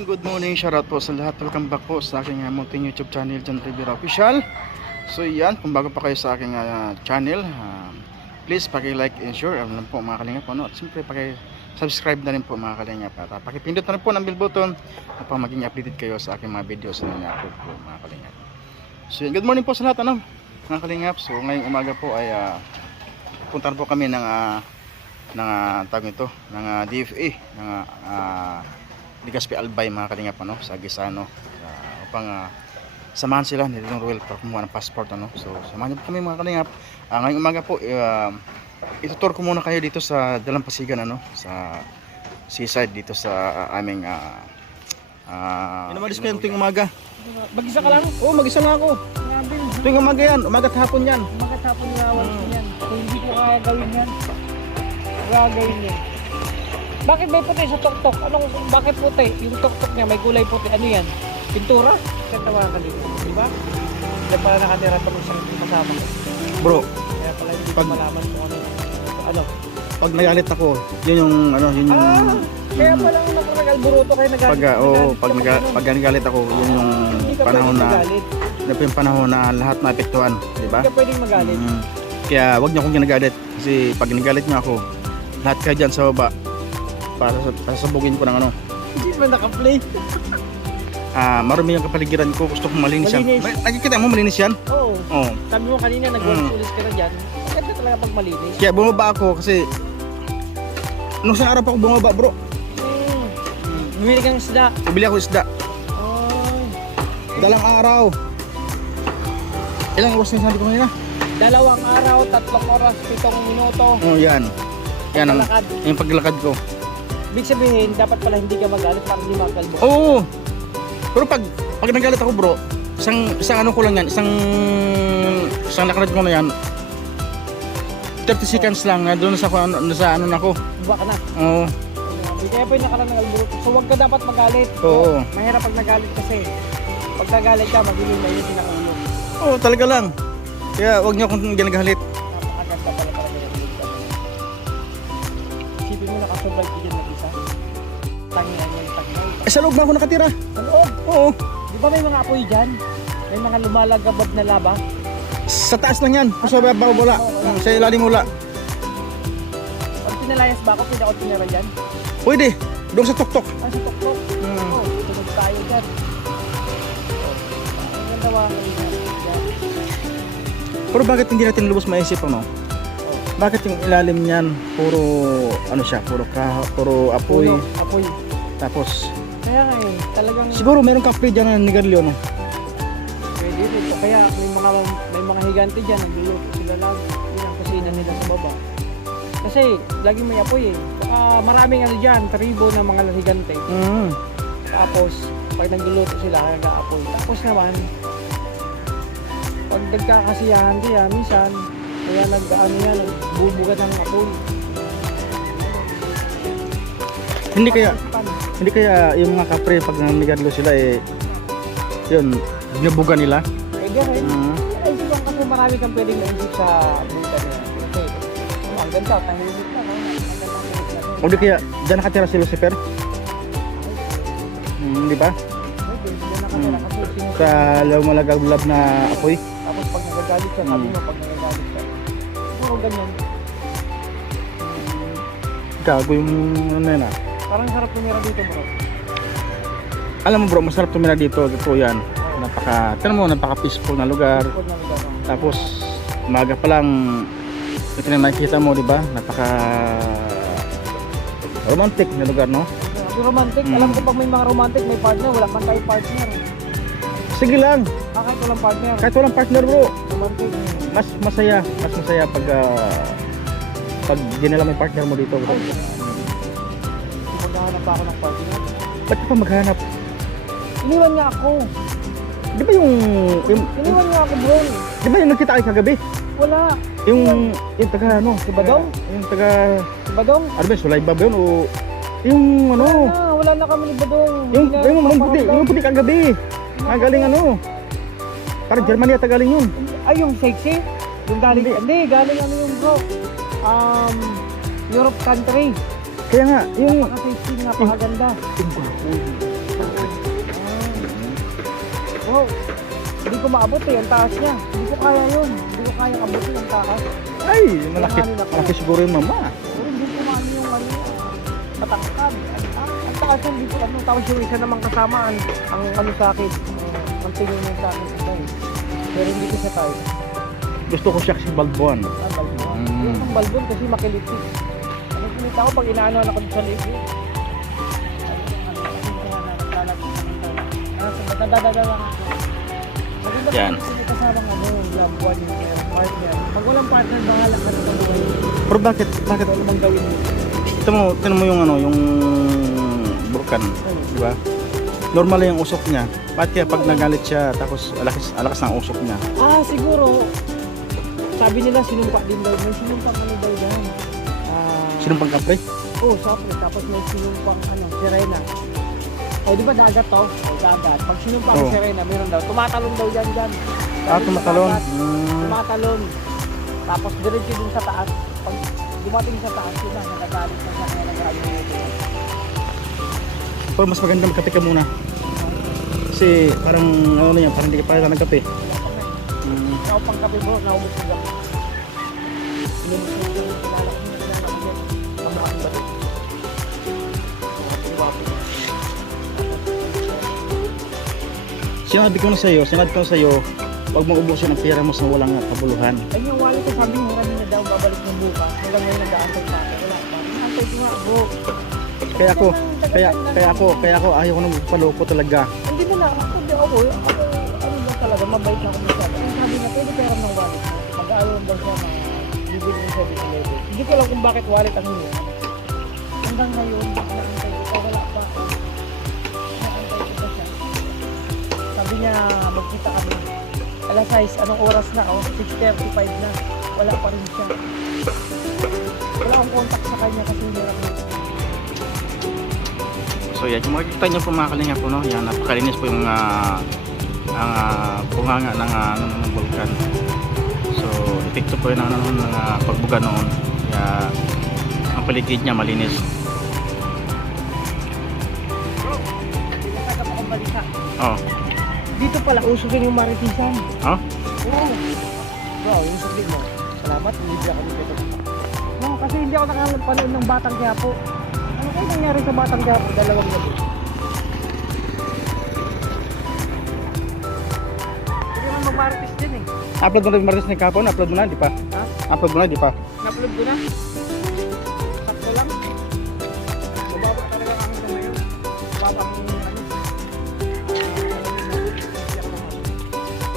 good morning, shoutout po sa lahat. Welcome back po sa aking munting YouTube channel, John Rivera Official. So yan, kung bago pa kayo sa aking channel, please paki-like and share, alam po mga kalingap, at siyempre paki-subscribe na rin po mga kalingap, at paki-pindot na rin po ng bell button upang maging updated kayo sa aking mga videos na i-upload po mga kalingap. So yan, good morning po sa lahat mga kalingap. So ngayong umaga po ay puntahan po kami ng tawag nito, ng DFA, ng Legazpi Albay mga kalingap sa Gisano, upang samahan sila ni Don Ruel para kumuha ng passport So samahan niyo po kami mga kalingap. Ngayong umaga po itutur ko muna kayo dito sa Dalampasigan sa seaside dito sa aming Inamadis kayo tuwing umaga. Mag-isa ka lang? Oo, mag-isa na ako. Grabe. Tuwing umaga yan, umaga't hapon yan. Umagat hapon yawan yan. Kung hindi ko gagawin yan, gagawin yan. Bakit may puti sa tuktok? Bakit puti? Yung tuktok niya may kulay puti. Ano yan? Pintura? Katawa ka dito. Diba? Kaya pala nakatira pa kung siyang kasama ko. Bro, Kaya pala hindi ko malaman kung ano. pag nagalit ako, yun yung Kaya pala nakalburuto kayo nagalit. pag nagalit ako, yun yung panahon yung panahon na lahat naapektuhan, di ba? Hindi ka pwedeng magalit. Kaya wag niyo akong ginagalit kasi pag ginagalit niyo ako, lahat kayo dyan sa baba para sabugin ko ng Hindi mo naka-play. marami yung kapaligiran ko, gusto kong malinis yan. Malinis. Nakikita mo malinis yan? Oo. Oo. Sabi mo kanina nag-ulis ka na dyan. Maganda talaga pag malinis. Kaya bumaba ako kasi nung sa araw pa ako bumaba, bro. Bumili kang isda. Bumili ako isda. Dalang araw. Ilang oras na sabi ko kanina? 2 araw, 3 oras, 7 minuto. Oh, yan. Yan ang Paglakad. yung paglakad ko. Ibig sabihin, dapat pala hindi ka magalit para hindi magalbo. Oo. Pero pag nagalit ako, bro, isang ano ko lang yan, isang nakalad ko na yan. 30 seconds lang na doon sa ano na ako. Buwa ka na. Oo. Kaya po yung nakalang nagalbo. So huwag ka dapat magalit. Oo. Mahirap pag nagalit kasi. Pag nagalit ka, magiging mainit na ulo. Oo, talaga lang. Kaya wag niyo akong ginagalit. Napakaganda pala talaga yung ulo. Isipin mo nakasurvive ka dyan mag-isa. Tangian yung tangay. Sa loob ba ako nakatira? Sa loob. Oo. Di ba may mga apoy dyan? May mga lumalagabag na laba? Sa taas lang yan. Sa baba wala. Sa ilalim wala. Pag pinalayas ba ako, pwede ako tinira dyan? Pwede. Doon sa tuktok. Sa tuktok? Oo, tunog tayo dyan. Ang ganda wa ko dyan. Pero bakit hindi natin lubos maisip Bakit yung ilalim niyan puro siya, puro apoy. Apoy. Tapos Kaya nga talagang siguro meron kape diyan na nigarilyo pwede rin. Kaya may mga higante dyan, nagluluto sila lagi. Yun ang kusina nila sa baba. Kasi laging may apoy maraming dyan, tribo ng mga higante. Tapos pag nagluluto sila, nag-aapoy. Tapos naman, pag nagkakasiyahan diyan, minsan, kaya nagbubugat ng apoy. Hindi kaya yung mga kapre pag nigarilyo sila yun, binubuga nila. Gawin. Ay, siguro kasi marami kang pwedeng naisip sa buta niya. Kasi, ang ganda, tahimik na, no? O di kaya dyan nakatira si Lucifer? Di ba? Sa lumalagablab na apoy. Tapos pag nagagalit siya, sabi mo pag nagagalit siya. Puro ganyan. Gago yung yun Parang sarap tumira dito, bro. Alam mo bro, masarap tumira dito. Ito yan. Napaka peaceful na lugar. Pag nagagalit. Tapos umaga pa lang ito na nakikita mo, di ba? Napaka romantic na lugar, no? Romantic. Alam ko pag may mga romantic, may partner. Wala man tayo partner. Sige lang. Kahit walang partner. Kahit walang partner bro, Romantic. mas masaya pag dinala mo yung partner mo dito, bro. Maghahanap pa ako ng partner. Ba't ka pa maghanap? Iniwan niya ako. Di ba yung Iniwan niya ako, bro. di ba yung nagkita kayo kagabi? Wala. Yung taga Si Badong? Yung taga Si Badong? ano ba, Sulayba ba yun o yung Wala na kami ni Badong. yung puti kagabi. Galing parang Germany ata galing yun. Ay, yung sexy? Yung galing, hindi, galing yung bro. Europe country. Kaya nga, yung Napaka-sexy, napakaganda. Oo. Hindi ko maabot eh, ang taas niya. Hindi ko kaya yun. Hindi ko kaya abutin ang taas. Ay, malaki siguro yung mama. Pero hindi ko maano yung matangkad. Ang taas yung dito ano. Tapos yung isa namang kasama ang ano sa akin. Ang tingin niya sa akin. Pero hindi ko siya tayo. Gusto ko siya kasi balbon. Balbon. Mm. Yung balbon kasi makiliti. Ano pinita ako pag inaano ako sa libre. Nadadala lang ako. Maganda Yan. kasi kasama ano, love one yung partner. Pag walang partner, bahala ka sa pag-uwi. Pero bakit? Wala mang gawin mo. Tignan mo yung ano, yung Vulcan, di ba? Normal lang yung usok niya. Bakit kaya pag nagalit siya, tapos alakas ng usok niya? Ah, siguro. Sabi nila sinumpa din daw. May sinumpang ano daw yan. Sinong pangkapre? Oo, sapre. Tapos may sinumpang ano, sirena. O, di ba dagat to? O, dagat. Pag sinumpang Oo. sirena, meron daw. Tumatalon daw yan dyan. Ah, tumatalon. Tumatalon. Tapos diretso dun sa taas. Pag dumating sa taas, yun na, nagagalit na siya. Kaya nag-rally na ito. Pero mas maganda magkape ka muna. Kasi parang ano na yan, parang hindi ka pa nagkape. Ikaw pang kape bro, naubos ko lang. Inubos ko lang, kilala ko yan. Kamukhang bato. Sinabi ko na sa'yo, huwag mo ubusin ang pera mo sa walang kabuluhan. Ay yung wallet ko sabi mo kanina daw babalik ng bukas. Hanggang ngayon nag-aantay sa akin. Wala pa. Antay ko nga bro. Kaya ako ayaw ko nang magpaloko talaga. Hindi mo na, ako ano ba talaga, mabait na ako masyado. Ang sabi na, pwede pera ng wallet mo. Mag-aayon daw siya na bibili mo sa level. Hindi ko alam kung bakit wallet ang hiyo. Hanggang ngayon, naantay ko, wala pa. Naantay ko pa siya. Sabi niya, magkita kami. Alas 6, anong oras na? 6:35 na. Wala pa rin siya. Wala akong contact sa kanya kasi hindi ako. So yan, kung makikita nyo po mga kalinga po, no? Yan, napakalinis po yung bunganga ng Vulcan. So epekto po yun ng pagbuga noon. Kaya ang paligid niya malinis. Bro, pinakagap akong balita. Oh. Dito pala, usugin yung maritisan. Oh? Oo. Bro, yung sugin mo. Salamat, hindi ako dito. No, kasi hindi ako nakapanood ng Batang Quiapo. Ano kayo nangyari sa Batang Quiapo? 2 gabi. Hindi naman mag-maritis din eh. Upload mo na yung Maris ni Kapon? Upload mo na, di pa? Ha? Upload mo na, di pa? Na-upload ko na. Sakto lang. Mababa talaga ang hanggang ngayon. Mababa ang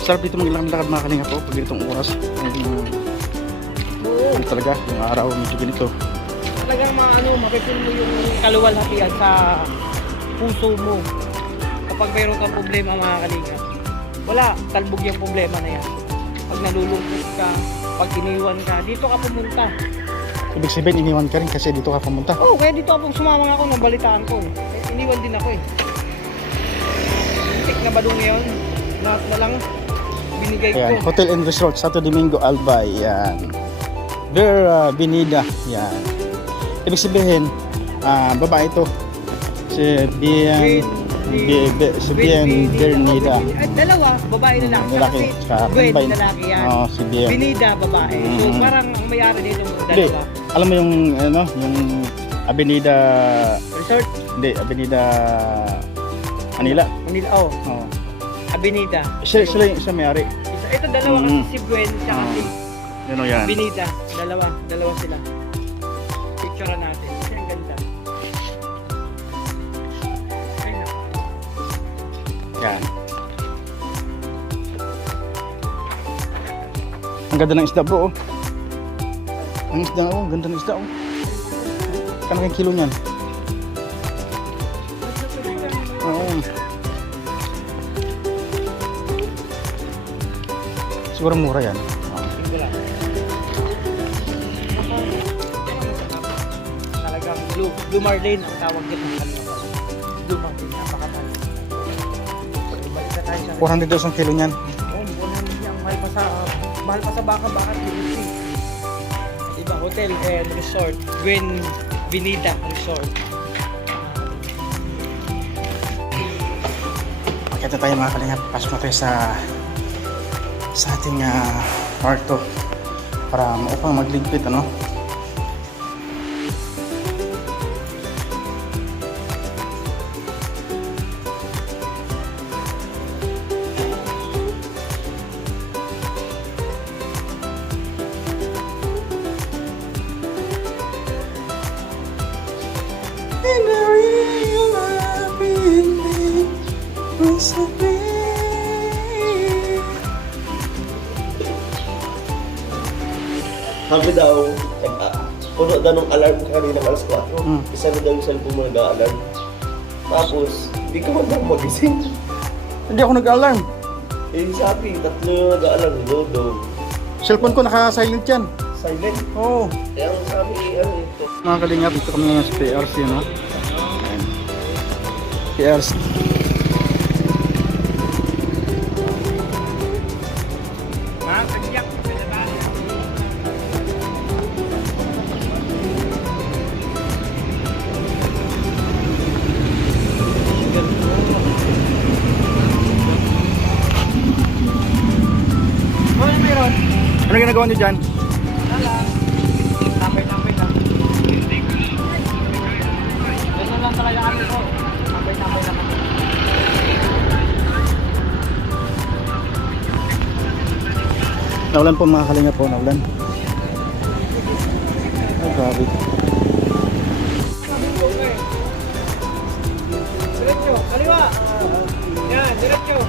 Sarap dito maglakad mga kalinga po pag ganitong oras. Oo. Ano talaga, yung araw medyo ganito. Talagang mapipil mo yung kaluwalhatian sa puso mo kapag mayroon kang problema mga kalinga. Wala, talbog yung problema na yan. Pag nalulungkot ka, pag iniwan ka, dito ka pumunta. Ibig sabihin, iniwan ka rin kasi dito ka pumunta. Oo, kaya dito ako sumama ako nung balitaan ko. Iniwan din ako eh. Muntik na ba doon ngayon? Lahat na lang binigay ko. Ayan, Hotel and Resort, Santo Domingo, Albay. Yan. Vera Binida. Yan. Ibig sabihin, babae ito. Si Bien Bernida. At dalawa, babae lalaki. Lalaki. Kasi Gwen, lalaki yan. Oo, si Bien. Binida, babae. So Mm. parang ang may-ari dito Hindi. dalawa. Alam mo yung, yung Avenida, Resort, hindi, Avenida Manila. Manila, Oo. Avenida. Sila yung isa may-ari. Ito dalawa Mm. kasi si Gwen, tsaka Oo. si Yun o yan. Binida. Dalawa sila. Picture natin. Kasi ang ganda. Ayun na. Yan. Ang ganda ng isda bro. Oh. Ang isda oh, ang ganda ng isda oh. Kano kayong kilo niyan? Oo. Siguro mura yan. Wala. Talagang Blue Marlin ang tawag dito ng kanila. Blue Marlin, napakamahal. Balik na tayo sa 400,000 kilo niyan. mahal pa sa baka DFC. Diba, hotel and resort, Gwen Binida Resort. akit na tayo mga kalingap. Pasok na tayo sa ating kwarto para upang magligpit, ano. And I realize everything was a dream. Sabi daw, puno daw ng alarm kanina ng alas 4. Isa na daw yung cellphone mo nag-alarm. Tapos, di ka man daw magising. Hindi ako nag-alarm. Eh, sabi, 3 yung nag-alarm ni Dodo. Cellphone ko naka-silent yan. Silent. Oo. Kaya ang sabi, ano ito? Mga kalingap, dito kami ngayon sa PRC, no? Ayan. PRC. Ano ginagawa niyo dyan? Tambay lang. Ito lang talaga kami ko. Tambay lang kami. Naulan po mga kalingap po, naulan. Ay, grabe. Diretso, kaliwa. Yan, diretso.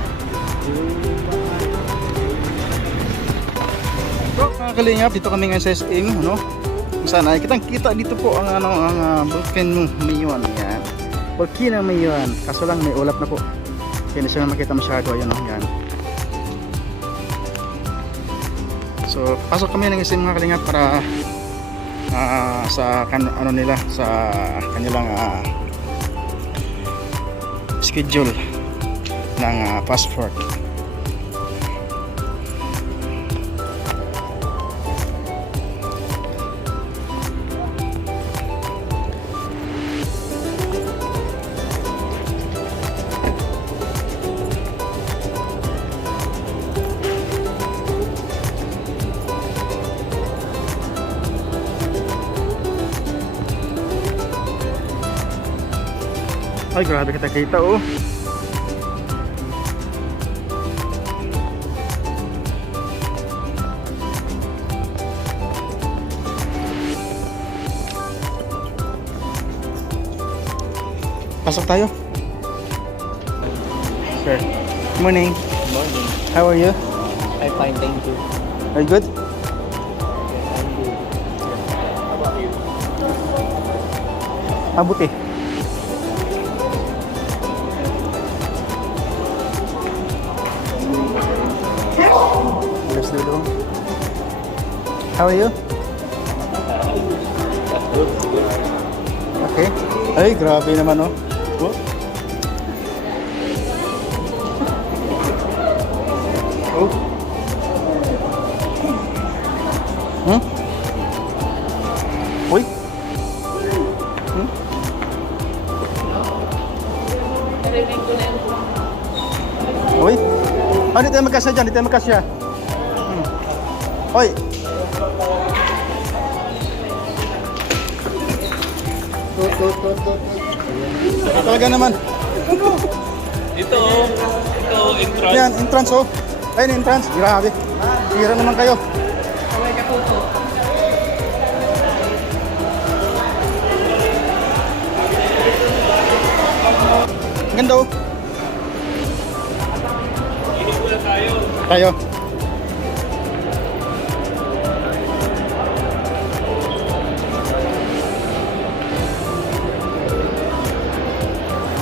Bro, mga kalingap, dito kami ngayon sa SM, ano? Kung saan ay kitang-kita dito po ang volcano Mayuan. Yan. Volcano Mayuan. Kaso lang may ulap na po. Kaya hindi siya makita masyado, ayun, oh, yan. So, pasok kami ng SM mga kalingap para sa nila, sa kanilang schedule ng passport. Ay, grabe kita kita, oh. Pasok tayo. Sir. Good morning. Morning. How are you? I'm fine, thank you. Are you good? I'm good. How about you? Mabuti. Let's do it. How are you? Good. Okay. Ay, grabe naman, oh. Oh. Oh. Hmm? Uy. Hmm? Uy. Ah, di tayo magkasya dyan. Di tayo magkasya. Hmm. Uy. Talaga naman. Ito, entrance. Yan, entrance, oh. Ayun, entrance. Grabe. Tira naman kayo. Ganda, oh. Tayo.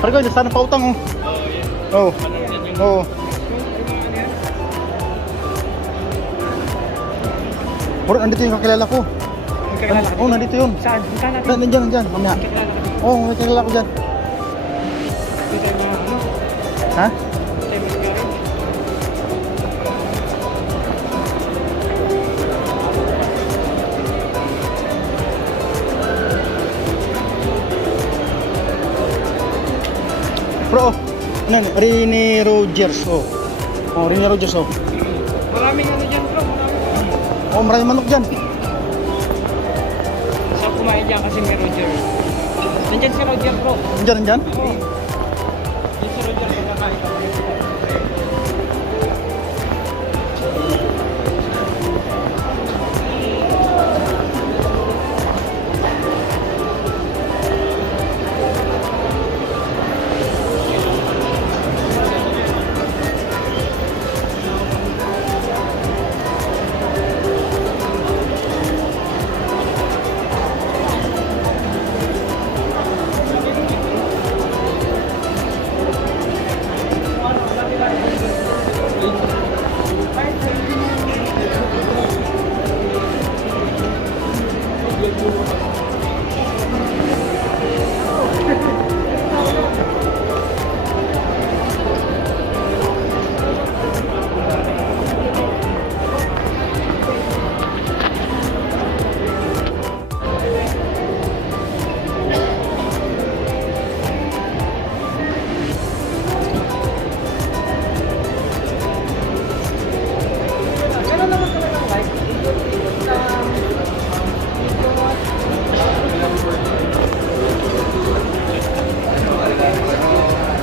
Parang ko, sana pautang, oh. Oh. Oh. Bro, nandito yung kakilala ko. Kakilala ka? Oh, nandito yun. Saan? Punta natin. Nandiyan, mamaya. Kakilala ka? Oh, may kakilala ko dyan. Hindi tayo mga ano? Ha? Hindi tayo magkakaroon. Bro, Rene Rogers, oh. Oh, Rene Rogers, oh. Maraming ano dyan bro, maraming. Oh, maraming manok dyan. Saan kumain dyan kasi may Roger. Nandyan si Roger bro. Dyan. Oo. Yung si Roger pinakain kami.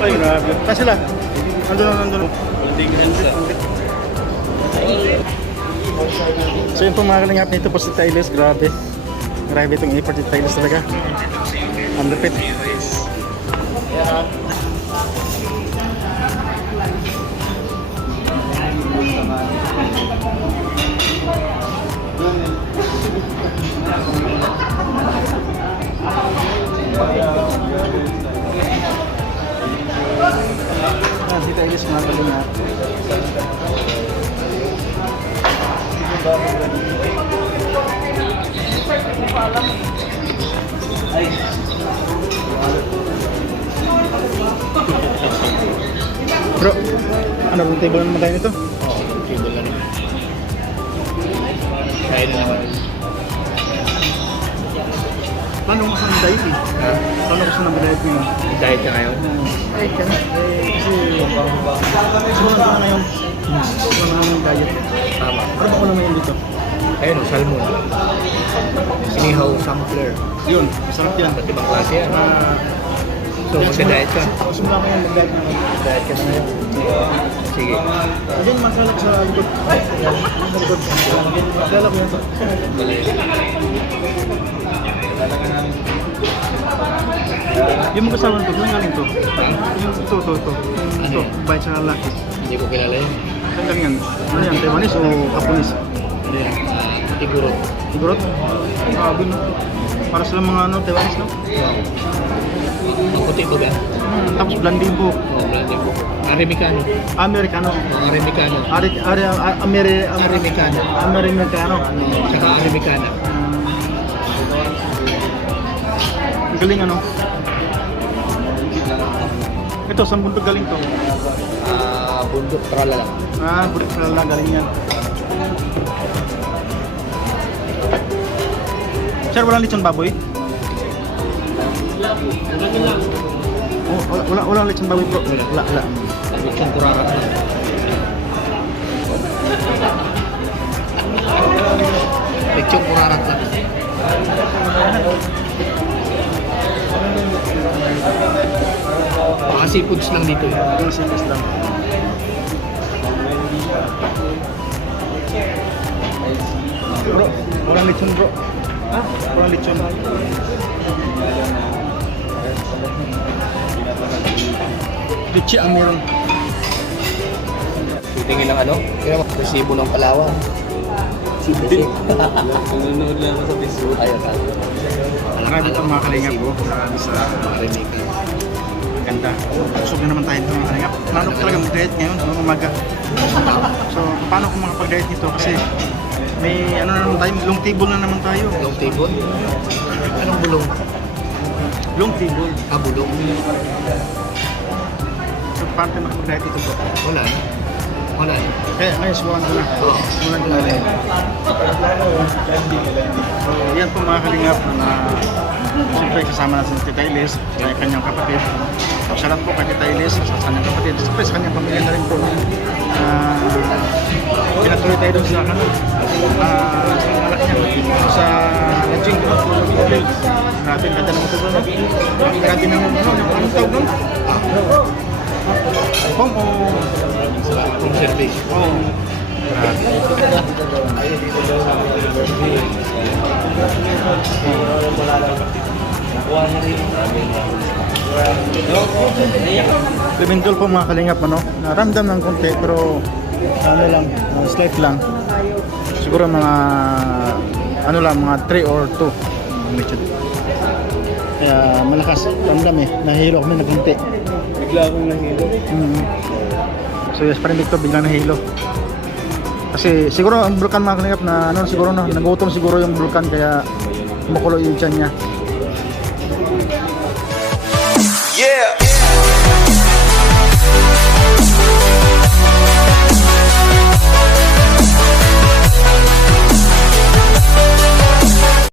Ay, grabe. Saan sila? Nandun. So yun po mga kalingap, nito po si Tylos. Grabe. Grabe itong effort si Tylos talaga. Ang lupit. Si Tylos mga kalingap. Bro, ano bang table naman tayo nito? Oo, table lang. Kaya na naman. Paano mo saan diet eh? Paano ko saan diet mo? Diet ka ngayon? Ay, ka na. Kasi, sumunod ko na ngayon. Sumunod na yung diet. Tama. Ano ba ko naman yun dito? Ayun o, salmon. Sinihaw sampler. Yun, masarap yan. Ba't ibang klase yan? So, Yan, magda-diet ka? Simula ko yan, mag-diet na ako. Diet ka na ngayon? Sige. Diyan, masalak sa likod. Yan, sa likod. Masalak ko yan. Yung mag-asawa nito, saan galing to? Yung ito. Ito, bayad sa lalaki. Hindi ko kilala yun. Saan galing yan? Ano yan, Taiwanese o Japanese? Hindi. Siguro. Siguro? Grabe no? Para sila mga ano, Taiwanese no? Ang puti ba ba? Tapos blonding po. Oo, blending po. Amerikano. Amerikano. Amerikano. Amerikano. Amerikano. Saka Amerikana. Ang galing ano? Ito, saan bundok galing to? Bundok, tralala. Bundok na galing yan. Sir, walang lechon baboy? Oh, walang lechon baboy bro. Wala. Lechon kurarat lang. Lechon kurarat lang. Mga seafoods lang dito. Yung seafoods lang. Bro, walang lechon bro. Walang lechon. Leche ang meron. Tingin lang ano? Kaya resibo ng Palawan. Nanonood lang ako sa Facebook. Ayun. Marami itong mga kalingap po sa Marinikan. ganda. Busog na naman tayo ito mga kalingap. Plano ko talaga mag-diet ngayon, umaga. So, paano ko makapag-diet nito? Kasi may ano na naman tayo, long table na naman tayo. Long table? Anong bulong? Long table. Bulong. So, paano tayo makapag-diet ito po? Wala. Wala. Kaya ngayon, simulan ko na. Simulan ko na rin. So, yan po mga kalingap na siyempre kasama natin si Tita Ilis, sa kanyang kapatid. So, shoutout po kay Tita Ilis, sa kanyang kapatid. Siyempre sa kanyang pamilya na rin po. Pinatuloy tayo doon sa anak niya. Sa Lajing, grabe, ganda ng motor doon. Grabe ng anong tawag doon? Pong o... Home service. Oo. Grabe. Pimentol po mga kalingap, ano? Naramdam ng konti pero ano lang, slight lang. Siguro mga ano lang, mga 3 or 2 medyo. Kaya malakas ramdam eh, nahihilo kami ng konti. Bigla akong nahilo. So yes, parang dito biglang nahilo. Kasi siguro ang bulkan mga kalingap na ano siguro no, nagutom siguro yung bulkan kaya kumukulo yung tiyan niya.